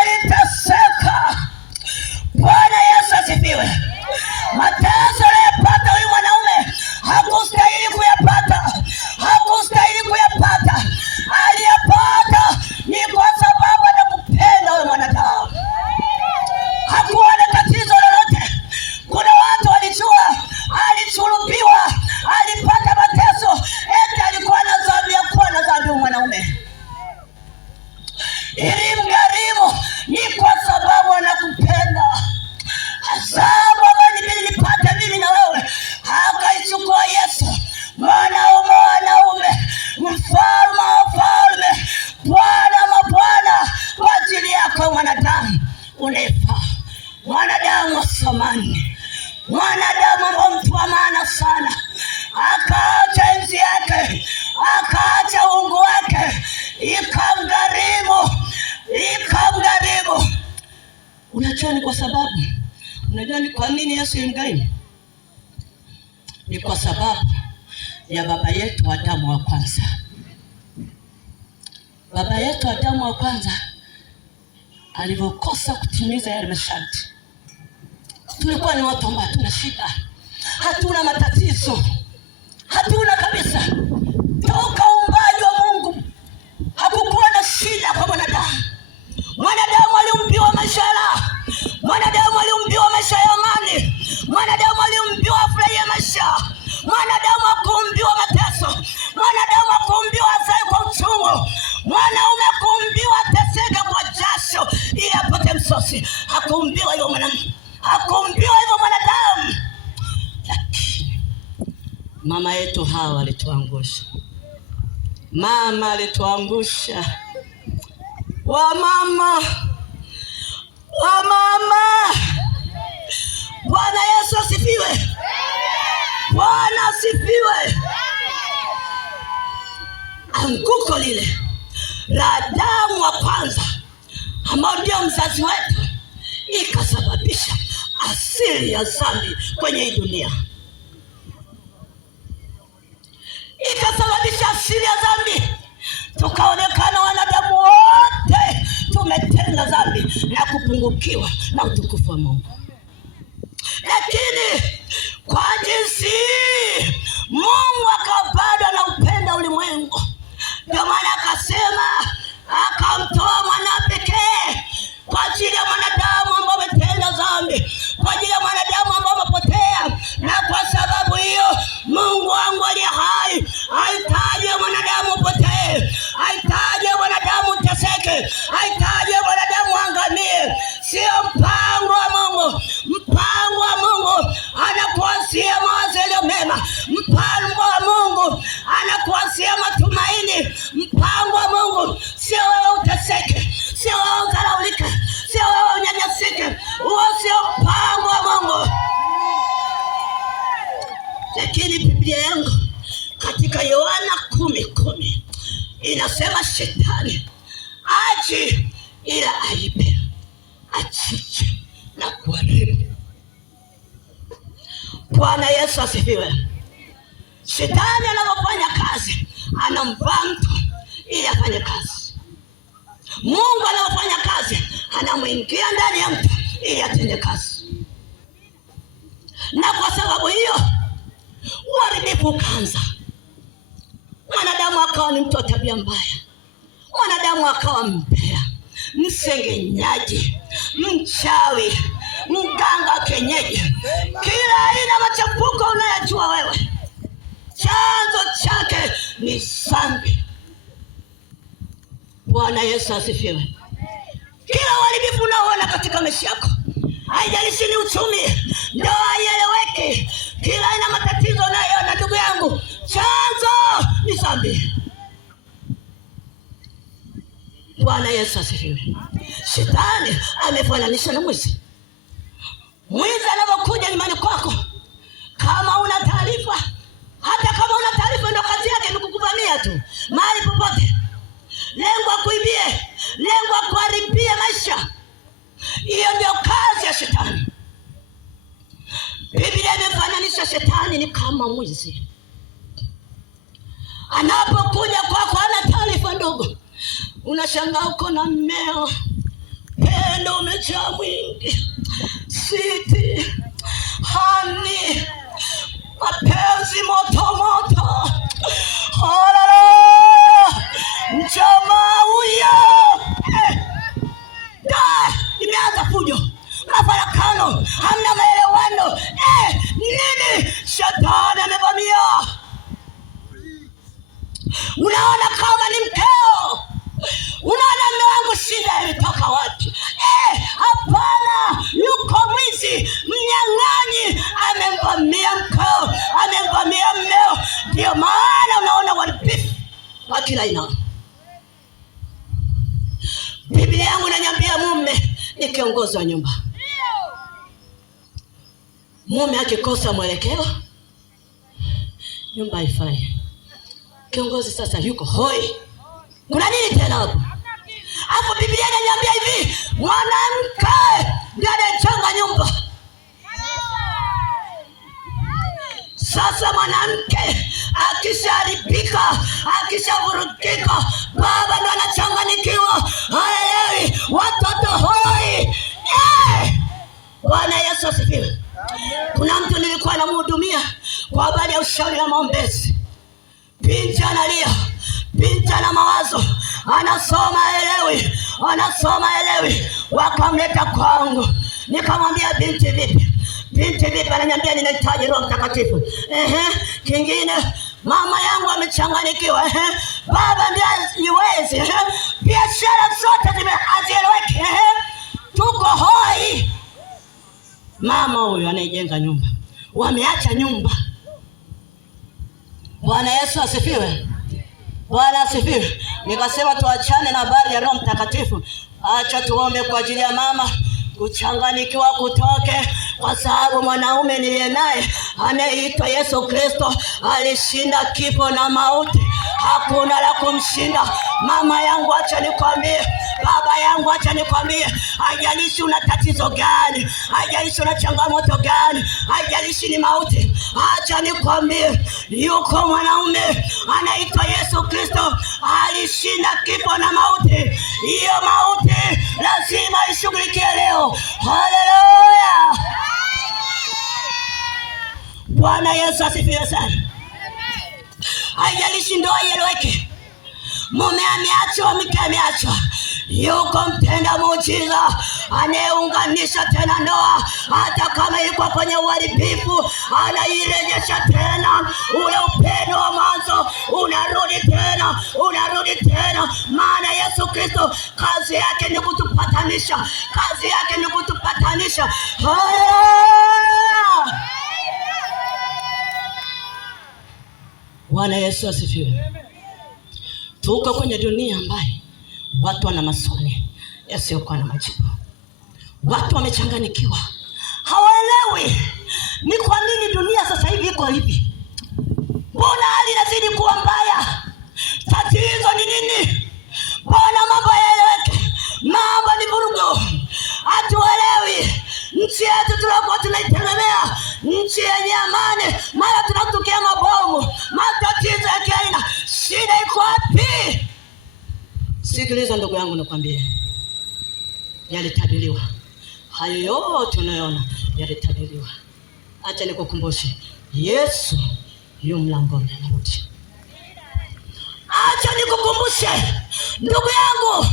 aliteseka. Bwana Yesu asifiwe. Mateso aliyopata huyu mwanaume hakustahili kuyapata, hakustahili kuyapata. Aliyapata ni kwa sababu anakupenda huyu mwanadamu. Hakuwa na tatizo lolote. Kuna watu walijua alisulubiwa, alipata mateso, eti alikuwa na dhambi ya kuwa na dhambi. Mwanaume ilimgharimu ni kwa sababu anakupenda. Adhabu ambayo nilipata mimi na wewe akaichukua Yesu, mwanaume wa wanaume, mfalme wa wafalme, Bwana wa mabwana, kwa ajili yako mwanadamu unefaa, mwanadamu wa thamani, mwanadamu ambao mtu wa maana sana. Akaacha enzi yake, akaacha uungu wake, ikamgharimu. Unajua ni kwa sababu, unajua ni kwa nini Yesu ilimgharimu? Ni kwa sababu ya baba yetu Adamu wa kwanza. Baba yetu Adamu wa kwanza alivyokosa kutimiza yale masharti. Tulikuwa ni watu ambao hatuna shida, hatuna matatizo, hatuna kabisa. Toka uumbaji wa Mungu hakukuwa na shida kwa mwanadamu. Mwanadamu aliumbiwa maisha ya raha, mwanadamu aliumbiwa maisha ya amani, mwanadamu aliumbiwa afurahie maisha, mwanadamu hakuumbiwa mateso, mwanadamu hakuumbiwa azae kwa uchungu, mwanaume hakuumbiwa ateseke kwa jasho ili apate msosi. Hakuumbiwa hivyo mwanadamu, hakuumbiwa hivyo mwanadamu. Lakini mama yetu Hawa alituangusha, mama alituangusha. Wamama, Bwana Yesu asifiwe. Bwana asifiwe. Anguko lile la Adamu wa kwanza ambao ndio mzazi wetu ikasababisha asili ya dhambi kwenye hii dunia, ikasababisha asili ya dhambi. Tukaonekana wanadamu wote tumetenda dhambi na kupungukiwa na utukufu wa Mungu. Lakini kwa jinsi Mungu akabado anaupenda ulimwengu, ndio maana akasema akamtoa mwana pekee kwa ajili ya mwanadamu ambao umetenda dhambi, kwa ajili ya mwanadamu ambao umepotea. Na kwa sababu hiyo Mungu wangu aliye hai hahitaji mwanadamu upotee, hahitaji mwanadamu uteseke, hahitaji mwanadamu angamie. Sio mpango wa Mungu. Mpango wa Mungu anakuanzia mawazo yaliyo mema. Mpango wa Mungu anakuanzia matumaini. Mpango wa Mungu sio wewe uteseke, sio wewe udharaulike, sio wewe unyanyasike. Huo sio mpango wa Mungu. Lakini Biblia yangu katika Yohana 10:10 inasema shetani aje ila aibe, achinje na kuharibu. Bwana Yesu asifiwe. Shetani anapofanya kazi anamvaa mtu ili afanye kazi. Mungu anapofanya kazi anamuingia ndani ya mtu ili atende kazi. Na kwa sababu hiyo uharibifu ukaanza. Mwanadamu akawa ni mtu wa tabia mbaya, mwanadamu akawa mbea, msengenyaji, mchawi, mganga kienyeji, kila aina machafuko unayajua wewe, chanzo chake ni dhambi. Bwana Yesu asifiwe. Kila uharibifu unaoona katika maisha yako, haijalishi ni uchumi, ndoa haieleweki, kila aina matatizo unayoona ndugu yangu, chanzo ni dhambi. Bwana Yesu asifiwe. Shetani amefananisha na mwizi. Mwizi anapokuja nyumbani kwako, kama una taarifa, hata kama una taarifa, ndio kazi yake ni kukuvamia tu mahali popote, lengo akuibie, lengo akuharibie maisha. Hiyo ndio kazi ya shetani. Biblia imefananisha shetani ni kama mwizi. Anapokuja kwako hana taarifa ndogo, unashangaa uko na mmeo, pendo umejaa mwingi, siti hani, mapenzi moto moto. Mjamaa huyo imeanza fujo, mafarakano, hamna maelewano. Nini? Shetani amevamia. Unaona kama ni mkeo, unaona mume wangu shida ilitoka wapi? Hapana, yuko mwizi, mnyang'anyi, amemvamia mkeo, amemvamia mmeo. Ndio maana unaona walipifu wa kila aina. Biblia yangu inaniambia mume ni kiongozi wa nyumba. Mume akikosa mwelekeo, nyumba haifai. Kiongozi sasa yuko hoi. Kuna nini tena hapo? Hapo Biblia inaniambia hivi, mwanamke ndiye anajenga nyumba. Sasa mwanamke akisharibika, akishavurugika, baba ndo anachanganikiwa, haelewi, watoto hoi. Bwana Yesu asifiwe. Kuna mtu nilikuwa namhudumia kwa habari ya ushauri na maombezi. Binti analia, binti ana mawazo, anasoma elewi, wakamleta kwangu. Nikamwambia binti vipi? Binti vipi? Ananiambia ninahitaji Roho Mtakatifu. Kingine, mama yangu amechanganikiwa. Baba ndiye niwezi. Biashara zote zimehazieleweki. Tuko hoi. Mama huyu anayejenga nyumba, wameacha nyumba. Bwana Yesu asifiwe. Bwana asifiwe. Nikasema tuachane na habari ya Roho Mtakatifu. Acha tuombe kwa ajili ya mama kuchanganikiwa kutoke, kwa sababu mwanaume niliye naye anayeitwa Yesu Kristo alishinda kifo na mauti. Hakuna la kumshinda. Mama yangu acha nikwambie, baba yangu acha nikwambie, haijalishi una tatizo gani, haijalishi una changamoto gani, haijalishi ni mauti, acha nikwambie, yuko mwanaume anaitwa Yesu Kristo alishinda kifo na mauti. Hiyo mauti lazima ishughulikie leo. Haleluya. Bwana Yesu asifiwe sana. Haijalishi ndoa ieleweke, mume ameachwa, mke ameachwa, yuko mtenda muujiza anayeunganisha tena ndoa. Hata kama ilikuwa kwenye uharibifu, anairejesha tena. Ule upendo wa mwanzo unarudi tena, maana Yesu Kristo kazi yake ni kutupatanisha, kazi yake ni kutupatanisha. Bwana Yesu asifiwe. Tuko kwenye dunia ambaye watu wana maswali yasiyokuwa na majibu. Watu wamechanganikiwa, hawaelewi ni kwa nini dunia sasa hivi iko hivi. Mbona hali inazidi kuwa mbaya? Tatizo ni nini? Mbona mambo hayaeleweki? Mambo ni vurugu, hatuelewi. Nchi yetu tunakuwa tunaitegemea, nchi yenye amani, mara tunatukia mabomu, matatizo ya kiaina. Shida iko wapi? Sikiliza ndugu yangu, nakwambia yalitabiriwa. Hayo yote unayoona yalitabiriwa. Acha nikukumbushe, Yesu yu mlangoni anarudi. Acha nikukumbushe ndugu yangu,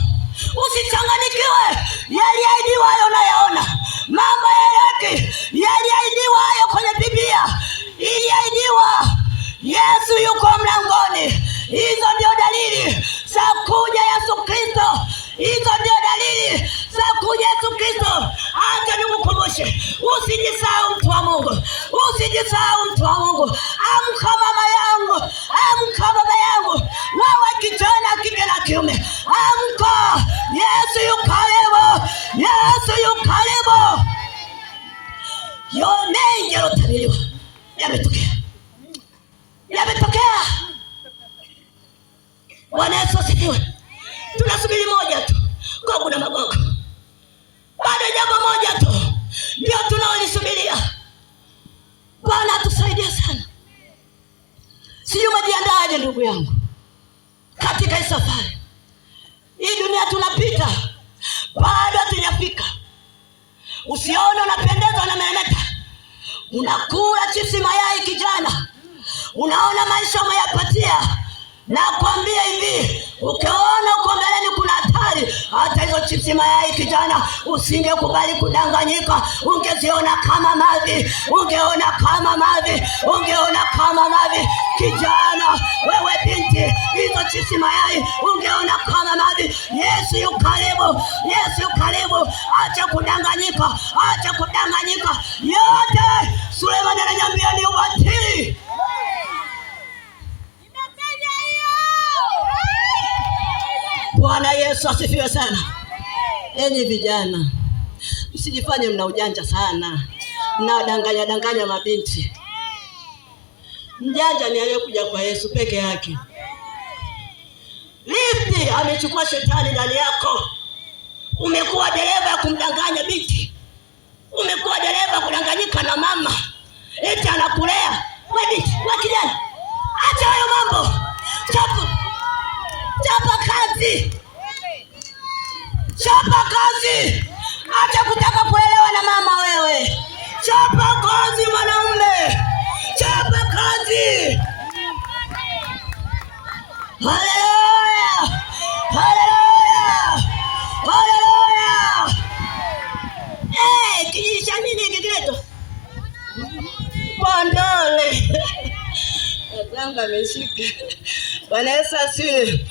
usichanganikiwe. Yaliahidiwa hayo unayaona, mambo yake yaliahidiwa hayo kwenye Biblia, iliahidiwa. Yesu yuko mlangoni. Hizo ndio dalili za kuja Yesu Kristo. Hizo ndio dalili za kuja Yesu Kristo. Acha nikukumbushe, usijisahau mtu wa Mungu, usijisahau mtu wa Mungu. Amka mama yangu, amka baba yangu, wewe kijana kike na kiume, amka. Yesu yu karibu, Yesu yu karibu. Mengi yaliyotabiriwa yametokea. Bwana Yesu asifiwe. Tunasubiri moja tu, Gogu na Magogu. Bado jambo moja tu ndio tunaolisubiria. Bwana atusaidie sana. Sijui umejiandaaje ndugu yangu katika hii safari. unakula chipsi mayai kijana, unaona maisha umeyapatia. Na kwambia hivi, ukiona uko mbeleni kuna hatari, hata hizo chipsi mayai kijana, usingekubali kudanganyika. Ungeziona kama mavi, ungeona kama mavi, ungeona kama mavi. Kijana, wewe binti, hizo chipsi mayai ungeona kama mavi. Yesu yu karibu, Yesu yu karibu. Acha kudanganyika, acha kudanganyika. Yote Sulemani ananiambia ni ubatili. Bwana Yesu asifiwe sana. Enyi vijana, msijifanye mna ujanja sana, mnadanganya mabinti. Mjanja ni aliyekuja kwa Yesu peke yake. Lifti amechukua shetani ndani yako. Umekuwa dereva ya kumdanganya binti, umekuwa dereva kudanganyika na mama eti anakulea. Wewe binti, wewe kijana, acha hayo mambo. Chapa kazi, chapa kazi. Acha kutaka kuelewa na mama wewe. Chapa kazi mwanaume, chapa kazi. Haleluya, haleluya, haleluya. Kijiji cha nini kigeto? Bondole. Natanga ameshika. Bwana Yesu asifiwe.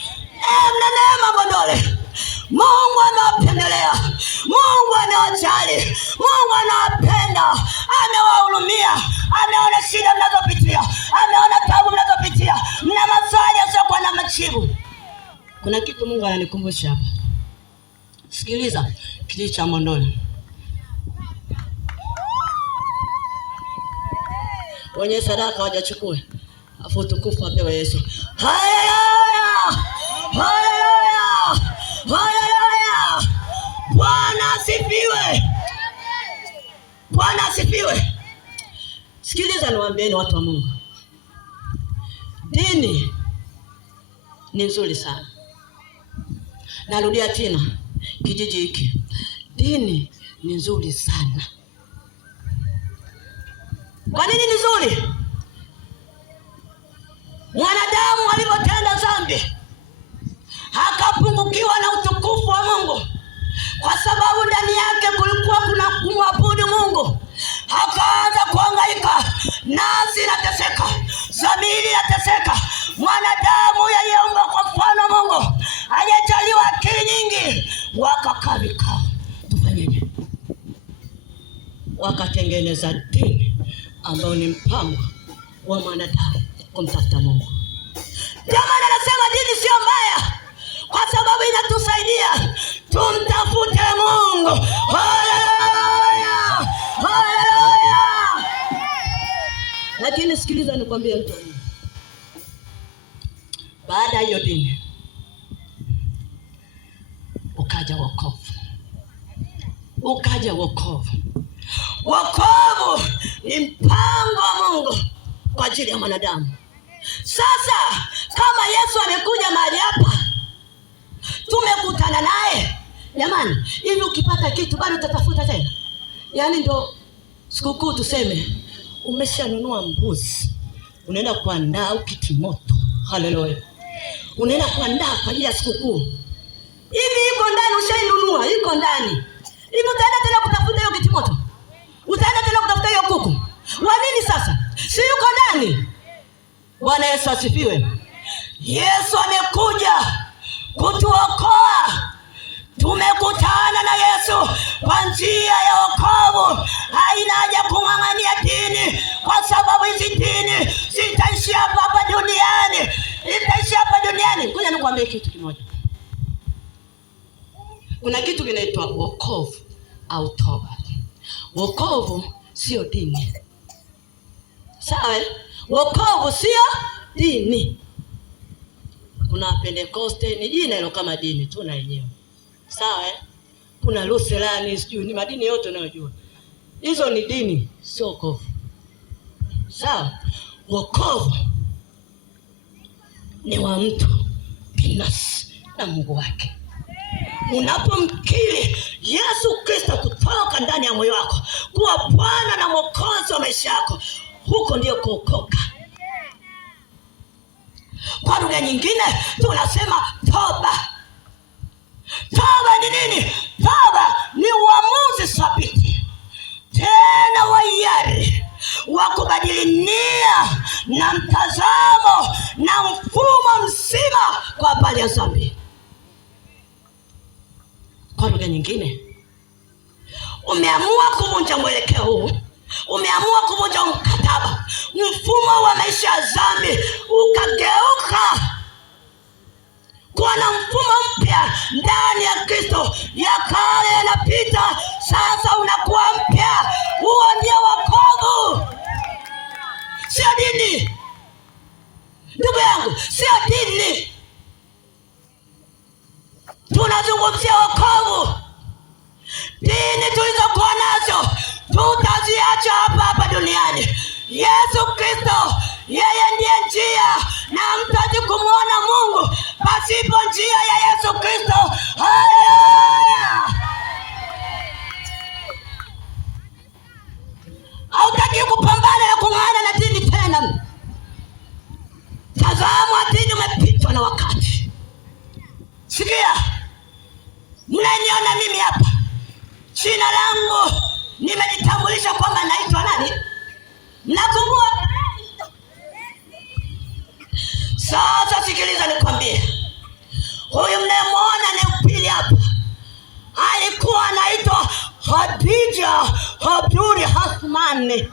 Mnanema Bondole. Mungu anawapendelea, Mungu anawajali, Mungu anawapenda, anawahurumia, anaona shida mnazopitia, anaona taabu mnazopitia, mna maswali yasiokuwa na majibu. Kuna kitu Mungu ananikumbusha hapa. Sikiliza, kijiji cha Bondole. Wenye sadaka wajachukue, afu utukufu apewe Yesu. Haleluya! Haleluya! Haleluya! Bwana asifiwe. Bwana asifiwe. Sikiliza niwaambieni watu wa Mungu. Dini ni nzuri sana. Narudia tena, kijiji hiki. Dini ni nzuri sana. Kwa nini ni nzuri? Mwanadamu alipotenda dhambi akapungukiwa na utukufu wa Mungu, kwa sababu ndani yake kulikuwa kuna kumwabudu Mungu. Akaanza kuhangaika, nafsi inateseka, dhamiri inateseka. Mwanadamu aliyeumba kwa mfano wa Mungu, aliyejaliwa akili nyingi, wakakaa vikao, tufanyeje? Wakatengeneza dini ambao ni mpango wa mwanadamu kumtafuta Mungu. Jamani, anasema dini sio mbaya, kwa sababu inatusaidia tumtafute Mungu. Haleluya! Haleluya! Lakini sikiliza nikwambie mtu, baada ya hiyo dini ukaja wokovu. Ukaja wokovu. Wokovu ni mpango wa Mungu kwa ajili ya mwanadamu. Sasa kama Yesu amekuja mahali hapa, tumekutana naye. Jamani, hivi ukipata kitu bado utatafuta tena? Yaani ndo sikukuu tuseme, umeshanunua mbuzi, unaenda kuandaa kitimoto. Haleluya. Unaenda kuandaa kwa ajili ya sikukuu. Hivi iko ndani, ushainunua, iko ndani. Hivi utaenda tena kutafuta hiyo kitimoto? Utaenda tena kutafuta hiyo kuku? Wa nini sasa? Si yuko ndani? Bwana Yesu asifiwe. Yesu amekuja kutuokoa. Tumekutana na Yesu kwa njia ya wokovu. Haina haja kung'ang'ania dini, kwa sababu hizi dini zitaishi hapa duniani. Zitaishi hapa duniani. Ngoja nikwambie kitu kimoja. Kuna kitu kinaitwa wokovu au toba. Wokovu sio dini. Sawa? Wokovu sio dini. Kuna Pentecoste, ni jina hilo kama dini tu na yenyewe. Sawa? Kuna Lutherani, sijui ni madini yote unayojua. Hizo ni dini, sio wokovu. Sawa? Wokovu ni wa mtu binafsi na Mungu wake. Unapomkiri Yesu Kristo kutoka ndani ya moyo wako kuwa Bwana na Mwokozi wa maisha yako, huko ndio kuokoka. Kwa lugha nyingine tunasema toba. Toba ni nini? Toba ni uamuzi thabiti tena wa hiari wa kubadili nia na mtazamo na mfumo mzima kwa habari ya dhambi. Kwa lugha nyingine, umeamua kuvunja mwelekeo huu, umeamua kuvunja mkataba, mfumo wa maisha ya dhambi, ukageuka kuwa na mfumo mpya ndani ya Kristo. Ya kale yanapita, sasa unakuwa mpya. Huo ndio wokovu, sio dini. Ndugu yangu, sio dini. Tunazungumzia wokovu. Dini tulizokuwa nazo tutaziacha hapa hapa duniani. Yesu Kristo, yeye ndiye njia, na mtaji kumwona Mungu pasipo njia ya Yesu Kristo. Haleluya! Hautaki kupambana na kung'ana na dini tena. Tazama, dini umepitwa na wakati. Sikia, mnaniona mimi hapa, jina langu nimejitambulisha kwamba naitwa nani? Mnakumbuka? Sasa sikiliza nikwambie, huyu mnayemwona ni upili hapa, alikuwa anaitwa Khadija Abdul Hasmani.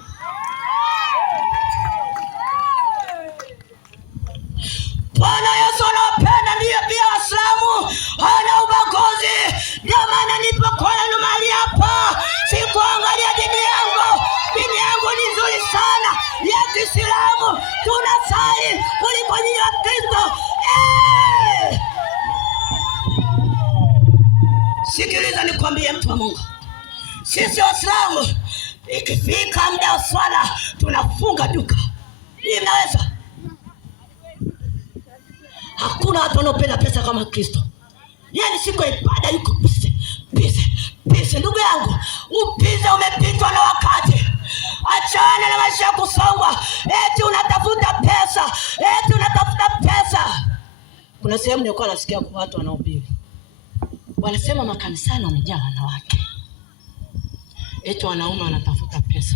Bwana Yesu anawapenda, ndiye pia Waislamu, hana ubaguzi. Ndio maana nipo kwenu mahali hapa, sikuangalia dini yangu. Dini yangu ni nzuri sana ya Kiislamu, tunasali kuliko nyinyi wa Kristo. Sikiliza nikwambie, mtu wa Mungu, sisi Waislamu ikifika muda wa swala tunafunga duka. Hii inaweza? Hakuna watu wanaopenda pesa kama Kristo. Yaani siku ya ibada yuko pesa. Ndugu yangu, upize umepitwa na wakati. Achana na maisha ya kusongwa. Eti unatafuta pesa. Kuna sehemu nilikuwa nasikia kwa watu wanaohubiri, wanasema makanisani wamejaa wanawake, eti wanaume wanatafuta pesa.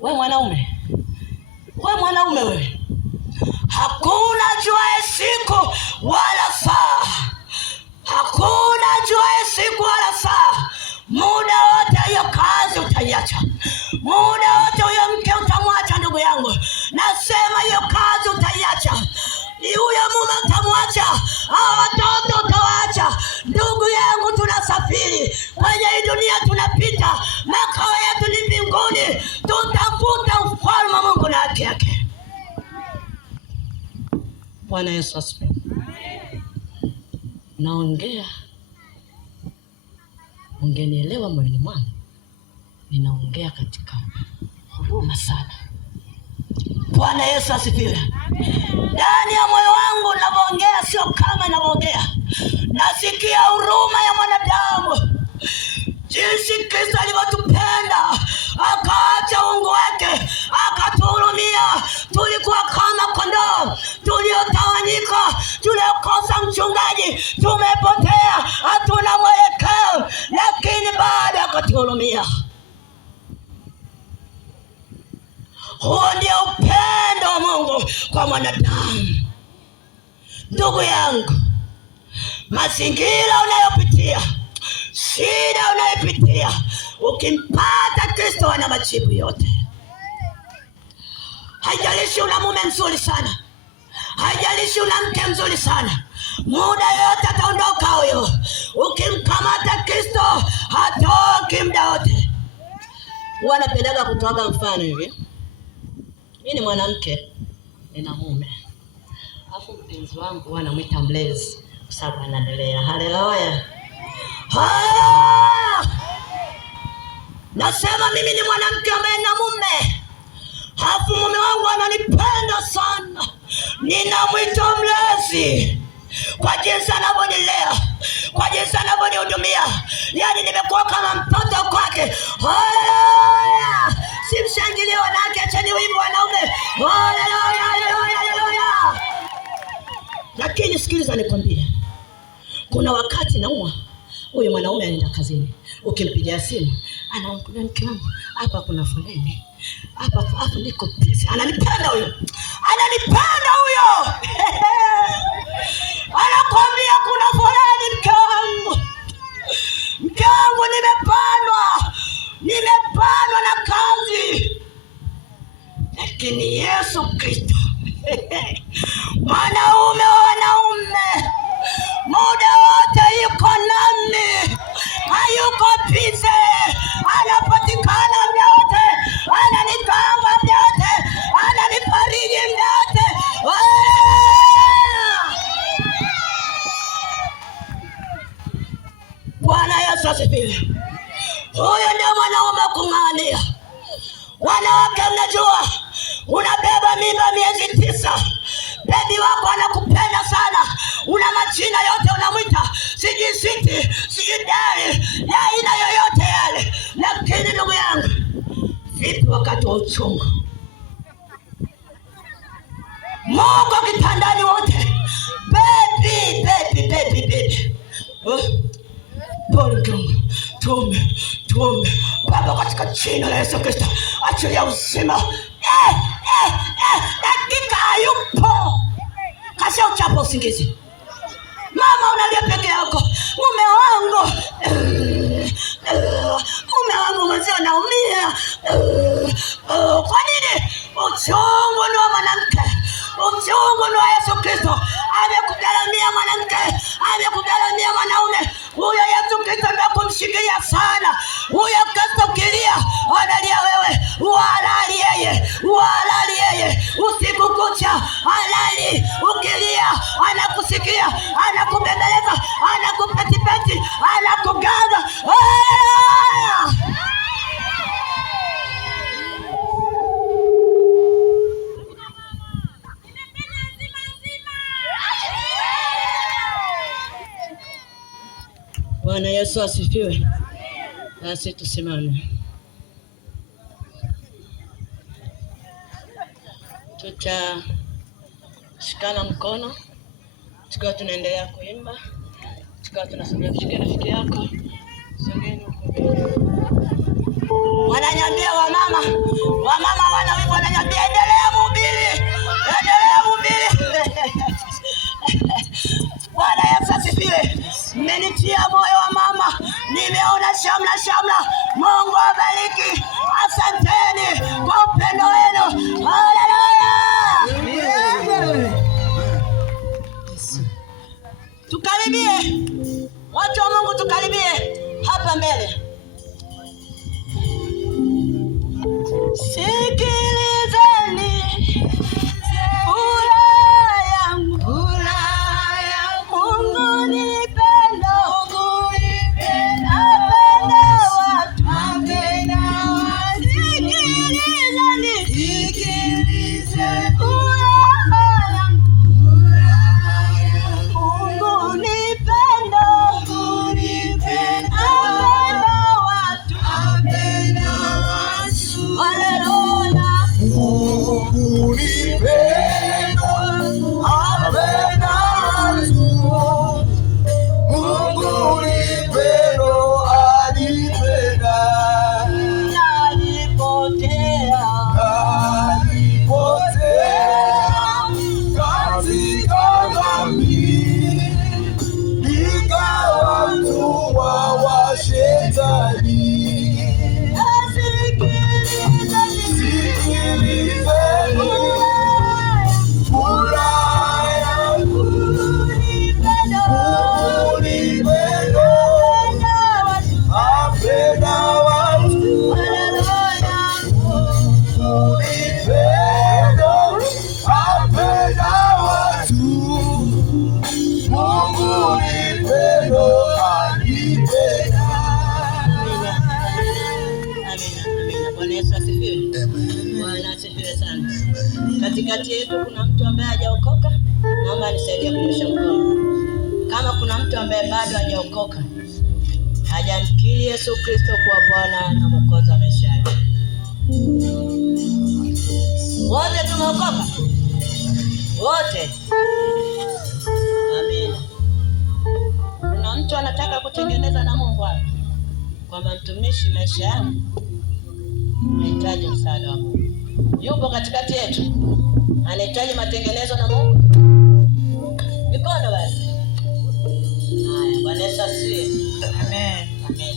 Wewe mwanaume wewe, hakuna juaye siku wala saa. Hakuna juaye siku wala saa. Muda wote hiyo kazi utaiacha. Muda wote huyo mke utamwacha. Ndugu yangu, nasema hiyo kazi utaiacha. Huyo mume utamwacha. Hao watoto utawaacha. Ndugu yangu, tunasafiri kwenye hii dunia, tunapita. Makao yetu ni mbinguni. Tutafuta ufalme wa Mungu na haki yake. Bwana Yesu asifiwe. Naongea, ungenielewa moyoni mwangu, ninaongea katika huruma sana. Bwana Yesu asifiwe. Ndani ya moyo wangu ninapoongea sio kama ninaongea, nasikia huruma ya mwanadamu, jinsi Kristo alivyotupenda akaacha uungu wake akatuhurumia. Tulikuwa kama kondoo tuliotawanyika, tuliokosa mchungaji, tumepotea, hatuna mwelekeo, lakini baada akatuhurumia. Huo ndio upendo wa Mungu kwa mwanadamu. Ndugu yangu, mazingira unayopitia, shida unayopitia, ukimpata Kristo ana majibu yote. Haijalishi una mume mzuri sana, haijalishi una mke mzuri sana, muda yote ataondoka huyo. Ukimkamata Kristo hatoki muda wote. Wanapendaga kutoaga mfano hivi. Mimi ni mwanamke, nina mume, afu mpenzi wangu wanamwita mlezi kwa sababu anaendelea. Haleluya. Nasema mimi ni mwanamke ambaye na mume, afu mume wangu ananipenda sana, ninamwita mlezi. kwa jinsi anavyonilea, kwa jinsi anavyonihudumia. Yani nimekuwa kama mtoto kwake. Haleluya! Simshangilie wanawake, acheni wimbo wanaume. Haleluya, haleluya, haleluya. Lakini sikiliza nikwambie, kuna wakati naumwa, huyu mwanaume anaenda kazini, ukimpigia simu anaongea, mke wangu hapa kuna foleni, hapa niko busy. Ananipenda huyo, ananipenda huyo. Anakwambia kuna foleni, mke wangu, mke wangu, nimepandwa na kazi. Lakini Yesu Kristo mwanaume wa wanaume, muda wote yuko nami, hayuko busy, anapatikana muda wote, ananipanga muda wote, ananifariji muda wote. Bwana Yesu asifiwe. Huyo ndio mwanaume kung'ania. Wanawake, mnajua unabeba mimba miezi 9, bebi wako anakupenda sana, una majina yote unamwita, sijui Siti, sijui Dari, ya aina yoyote yale. Lakini ndugu yangu, vipi wakati wa uchungu? Mungu kitandani wote, baby. Tuombe. Baba, katika jina la Yesu Kristo, achilia uzima. Dakika hayupo, kasha uchapa usingizi. Mama, unalia peke yako, mume wangu mwenzio naumia. Kwa nini? Uchungu ni wa mwanamke, uchungu ni wa Yesu Kristo. Amekugaramia mwanamke, amekugaramia mwanaume. Huyo Yesu Kristo ndio kumshikilia sana. Huyo Kristo ukilia, analia wewe, uhalali yeye, usiku kucha halali. Ukilia anakusikia, anakubembeleza, anakupetipeti, anakugaga. Bwana Yesu asifiwe. Basi tusimame, tutashikana mkono tukiwa tunaendelea kuimba, tukiwa tunasema shika rafiki yako, songeni huko. Wananiambia wamama wana wimbo, wananiambia endelea mhubiri. Bwana Yesu asifiwe. Mmenitia moyo wa mama, nimeona shamla. Mungu awabariki, asanteni kwa upendo wenu. Haleluya. Tukaribie watu wa Mungu, tukaribie hapa mbele. Sikilizeni katikati yetu kuna mtu ambaye hajaokoka, naomba nisaidie kunyosha mkono. kuna mtu ambaye bado hajaokoka, hajamkiri Yesu Kristo kuwa Bwana na Mwokozi wa maisha yake. Wote tumeokoka? Wote. Amina. Kuna mtu anataka kutengeneza na Mungu hapa, kwamba mtumishi, maisha yangu anahitaji msaada wa Mungu. Yupo katikati yetu anahitaji matengenezo na Mungu? Mikono basi. Haya, Bwana Yesu asifiwe. Amen. Amen.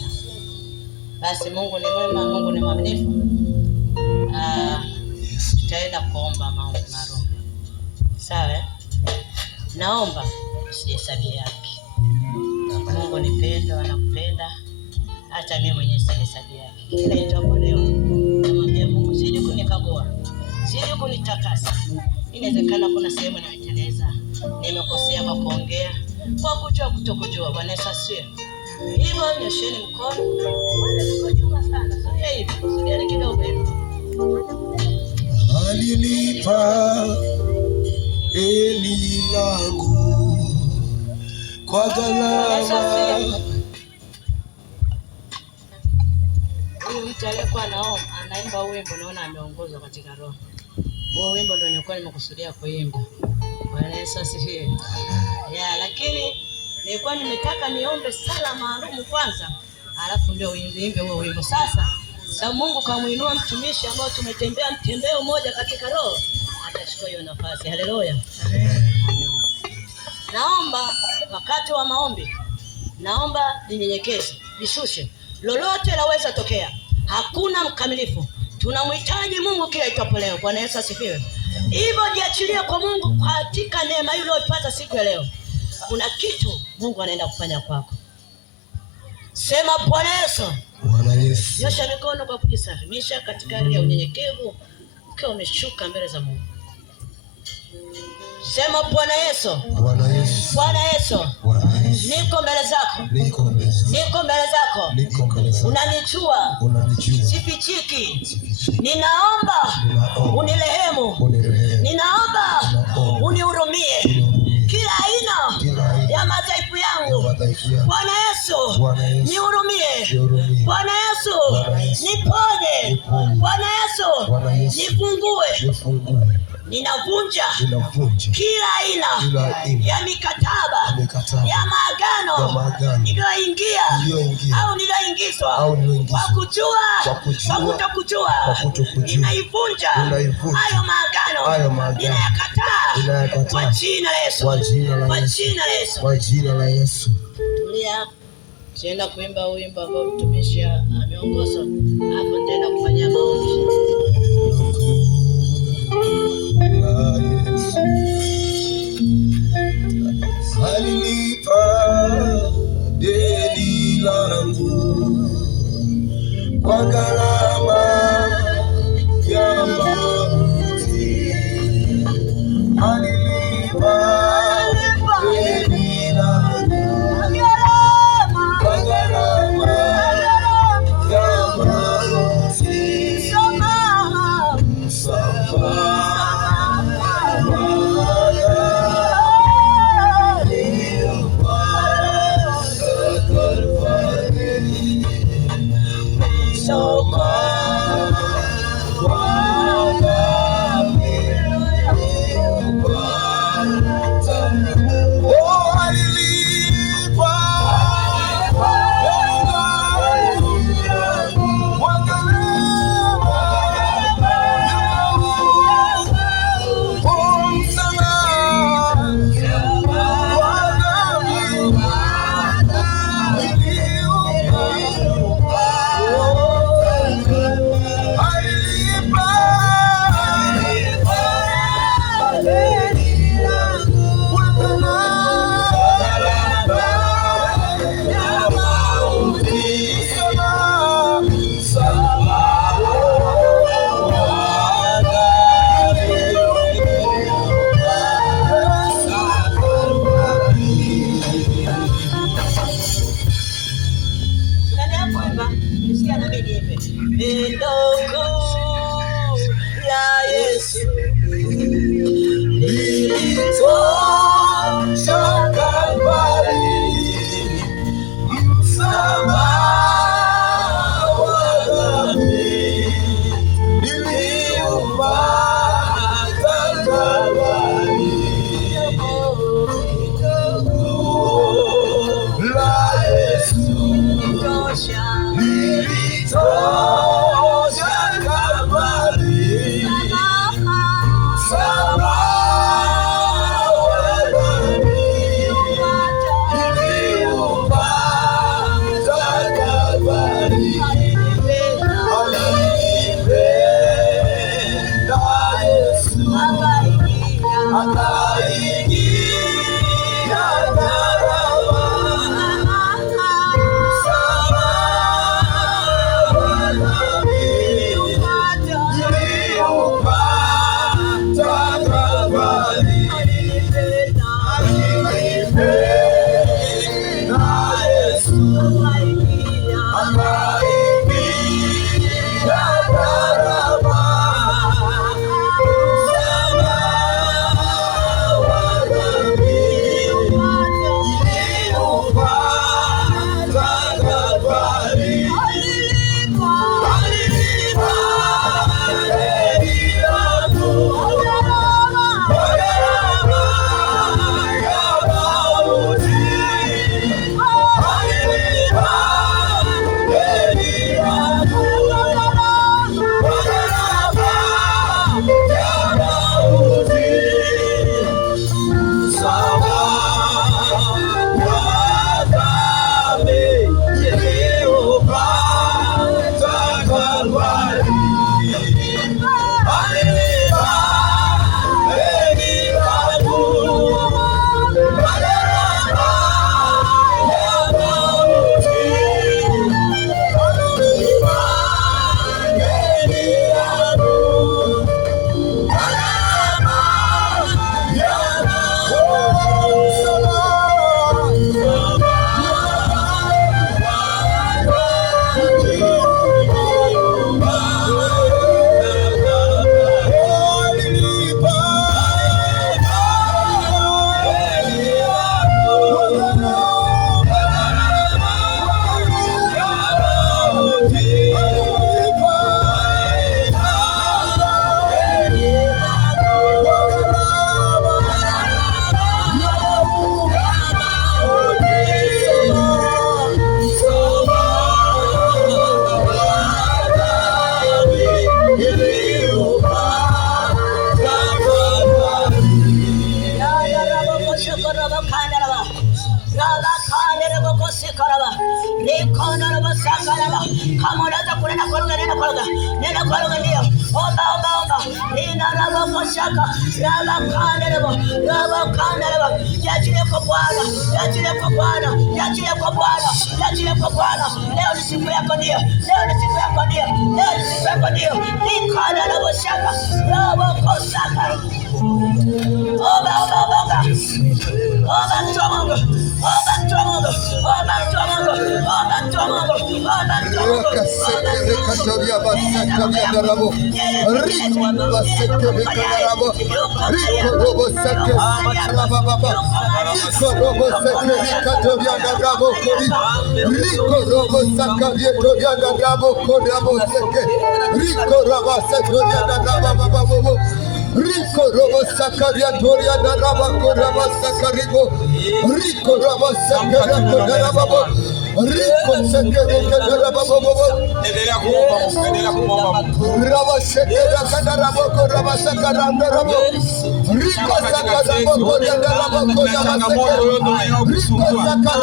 Basi Mungu ni mwema, Mungu ni mwaminifu. Tutaenda kuomba maombi maalum. Sawa? Naomba usihesabie yake. Mungu ni pendo, anakupenda. Hata mimi mwenyewe sihesabie yake. Kila itwapo leo namwambia Mungu, zidi kunikagua, zidi kunitakasa. Inawezekana kuna sehemu nimeteleza, nimekosea kwa kuongea, kwa kujua kutokujua. Bwana Yesu asifiwe. Hivyo nyosheni mkono. Wale mko juma sana. Sogea hivi, sogea kidogo hivi. Alilipa deni langu kwa gharama. Huyu mtu aliyekuwa anaimba wimbo, naona ameongozwa katika roho. Huo wimbo ndio nilikuwa nimekusudia kuimba. Bwana Yesu asifiwe. Lakini nilikuwa nimetaka niombe sala maalum kwanza, alafu ndio uimbe huo wimbo. Sasa Mungu kamuinua mtumishi ambao tumetembea mtembeo mmoja katika roho, atachukua hiyo nafasi. Haleluya. Naomba wakati wa maombi, naomba ninyenyekeze, nishushe. Lolote laweza tokea. Hakuna mkamilifu. Tunamhitaji Mungu kila itwapo leo. Bwana Yesu asifiwe. Hivyo jiachilie kwa Mungu katika neema ile uliyopata siku ya leo. Kuna kitu Mungu anaenda kufanya kwako. Sema Bwana Yesu. Bwana Yesu. Nyosha mikono kwa kujisalimisha katika hali ya unyenyekevu, ukiwa umeshuka mbele za Mungu. Sema Bwana Yesu. Bwana Yesu. Bwana Yesu. Bwana Yesu. Niko mbele zako. Niko mbele zako. Niko mbele zako. Niko mbele zako. Unanijua. Unanijua. Sifichiki. Ninaomba unirehemu. Ninaomba unihurumie. Kila aina ya madhaifu yangu. Bwana Yesu, nihurumie. Bwana Yesu, niponye. Bwana Yesu, nifungue. Ninavunja kila aina ya mikataba ya maagano niliyoingia au niliyoingizwa kwa kujua, kwa kutokujua. Ninaivunja hayo maagano, ninayakataa kwa jina la Yesu, kwa jina la Yesu. Tulia, tuenda kuimba wimbo ambao mtumishi ameongoza. Hapo nitaenda kufanya maombi. Alilipa deni langu kwa gharama ya mauti. Alilipa deni langu kwa gharama ya mauti. Yesu, Kama unaweza kunena kwa lugha, nena kwa lugha. Nena kwa lugha ndio. Omba. Nina rabo shaka. Raba kandelebo. Yachilie kwa Bwana. Leo ni siku yako ndio. Nikana rabo shaka. Rabo kosaka. Omba. Rico Robo Sakaria Doria da Rabako Raba Sakaribo Rico Raba Sakaria da Rababo Rico Sakaria da Rababo endelea kuomba Raba Sakaria da Rabako Raba Sakaria da Rabo Rico Sakaria da Rabako da Rabako da changamoto yote inayokusumbua da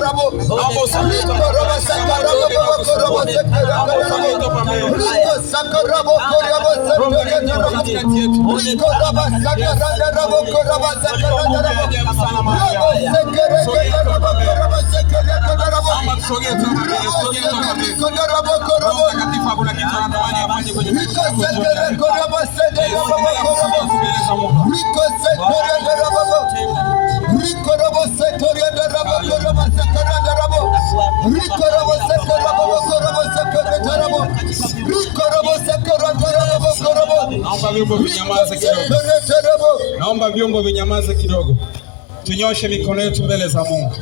Rabo Rico Raba Sakaria da Rabako Raba Sakaria da Rabo Rico Sakaria Rico Raba Sakaria da Rabako Raba Sakaria da Naomba vyombo vinyamaze kidogo. Tunyoshe mikono yetu mbele za Mungu.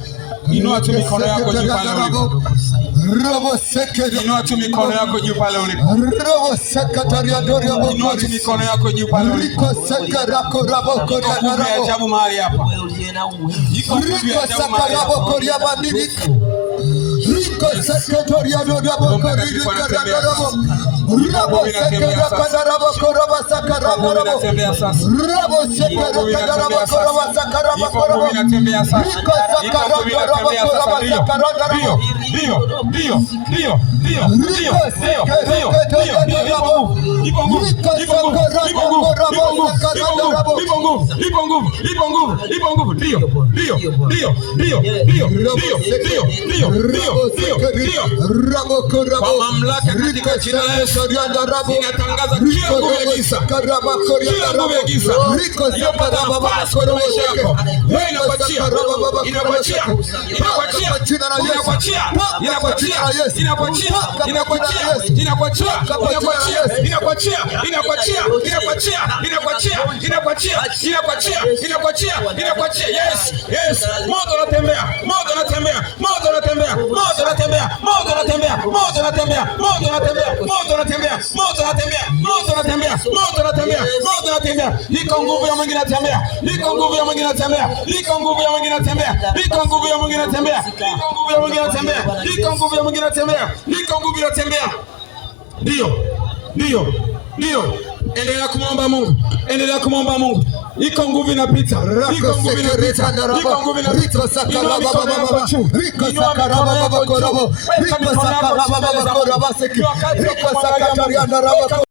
Inua tu mikono yako juu pale ulipo. Inua tu mikono yako juu pale ulipo. Inua tu mikono yako juu pale ulipo. Iko ajabu mahali hapa. Iko ajabu mahali hapa. Rico Secretaria do Rabo Rabo Secretaria Rabo Rabo Sakarabo Rabo Secretaria Rabo Rabo Sakarabo Rico Sakarabo ndio kwa mamlaka katika jina la Yesu inatangaza kila nguvu ya giza, kila nguvu ya giza inapata nafasi kwa maisha yako. Wewe inakuachia, inakuachia, inakuachia, inakuachia, inakuachia, inakuachia, inakuachia, inakuachia, inakuachia, inakuachia, inakuachia, inakuachia, inakuachia, inakuachia, inakuachia, inakuachia. Yes, yes, moto unatembea, moto unatembea, moto unatembea, moto unatembea, moto unatembea, moto unatembea, moto unatembea, moto unatembea, moto unatembea, moto unatembea, moto unatembea, moto unatembea. Liko nguvu ya mwingine anatembea, liko nguvu ya mwingine anatembea, liko nguvu ya mwingine anatembea, liko nguvu ya mwingine anatembea, liko nguvu ya mwingine anatembea, liko nguvu ya mwingine anatembea, liko nguvu ya anatembea. Ndio, ndio, ndio. Endelea kumwomba Mungu, endelea kumwomba Mungu. Iko nguvu inapita, iko nguvu inapita, iko nguvu inapita. Inua mikono yako juu, inua mikono yako juu. Weka mikono yako juu. Wakati wa kumwangalia